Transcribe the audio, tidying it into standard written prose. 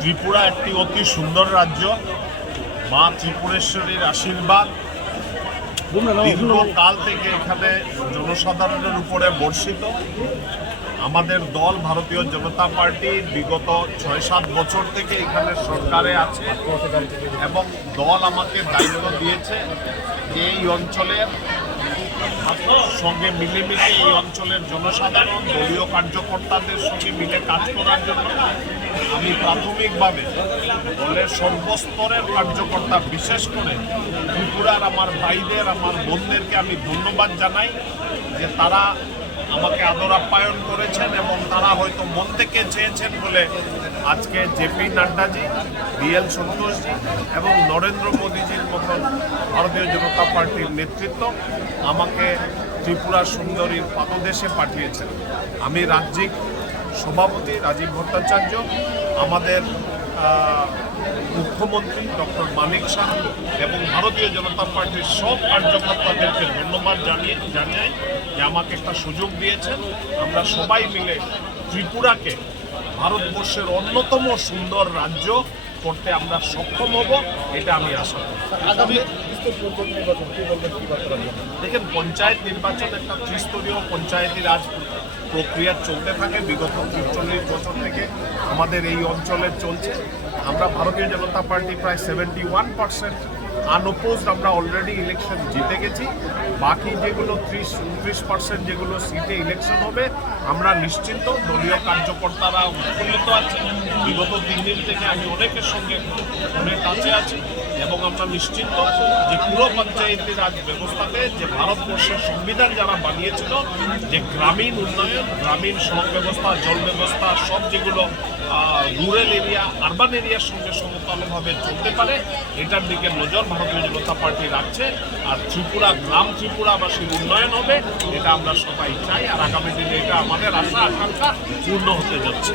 ত্রিপুরা একটি অতি সুন্দর রাজ্য। মা ত্রিপুরেশ্বরীর আশীর্বাদ দীর্ঘকাল থেকে এখানে জনসাধারণের উপরে বর্ষিত। আমাদের দল ভারতীয় জনতা পার্টি বিগত ৬-৭ বছর থেকে এখানে সরকারে আছে এবং দল আমাকে দায়িত্ব দিয়েছে যে এই অঞ্চলের সঙ্গে মিলেমিশে এই অঞ্চলের জনসাধারণ দলীয় কার্যকর্তাদের সঙ্গে মিলে কাজ করার জন্য। আমি প্রাথমিকভাবে দলের সর্বস্তরের কার্যকর্তা, বিশেষ করে ত্রিপুরার আমার ভাইদের, আমার বোনদেরকে আমি ধন্যবাদ জানাই যে তারা আমাকে আদর আপ্যায়ন করেছেন এবং তারা হয়তো মন থেকে চেয়েছেন বলে আজকে জেপি নাড্ডাজি, বিএল সন্তোষজি এবং নরেন্দ্র মোদীজির মতন ভারতীয় জনতা পার্টির নেতৃত্ব আমাকে ত্রিপুরা সুন্দরীর পাদদেশে পাঠিয়েছেন। আমি রাজ্যিক সভাপতি রাজীব ভট্টাচার্য, আমাদের মুখ্যমন্ত্রী ডক্টর মানিক শাহ এবং ভারতীয় জনতা পার্টির সব কার্যকর্তাদেরকে ধন্যবাদ জানাই যে আমাকে একটা সুযোগ দিয়েছেন। আমরা সবাই মিলে ত্রিপুরাকে ভারতবর্ষের অন্যতম সুন্দর রাজ্য করতে আমরা সক্ষম হব, এটা আমি আশা করি। দেখেন, পঞ্চায়েত নির্বাচন একটা ত্রিস্তরীয় পঞ্চায়েতি রাজ প্রক্রিয়া চলতে থাকে। বিগত ৪৩ বছর থেকে আমাদের এই অঞ্চলে চলছে। আমরা ভারতীয় জনতা পার্টি প্রায় 71% আনঅপোজড আমরা অলরেডি ইলেকশন জিতে গেছি। বাকি যেগুলো 30-29% যেগুলো সিটে ইলেকশন হবে, আমরা নিশ্চিন্ত। দলীয় কার্যকর্তারা উৎফুল্লিত আছে। বিগত 3 দিন থেকে আমি অনেকের সঙ্গে অনেক কাছে আছি এবং আমরা নিশ্চিন্ত যে পুরো পঞ্চায়েতি রাজ ব্যবস্থাতে যে ভারতবর্ষের সংবিধান যারা বানিয়েছিল, যে গ্রামীণ উন্নয়ন, গ্রামীণ সড়ক ব্যবস্থা, জল ব্যবস্থা, সব যেগুলো রুরাল এরিয়া আরবান এরিয়ার সঙ্গে সমতলভাবে চলতে পারে, এটার দিকে নজর ভারতীয় জনতা পার্টি রাখছে। আর ত্রিপুরা, গ্রাম ত্রিপুরাবাসীর উন্নয়ন হবে, এটা আমরা সবাই চাই। আর আগামী দিনে এটা আমাদের আশা আকাঙ্ক্ষা পূর্ণ হতে যাচ্ছে।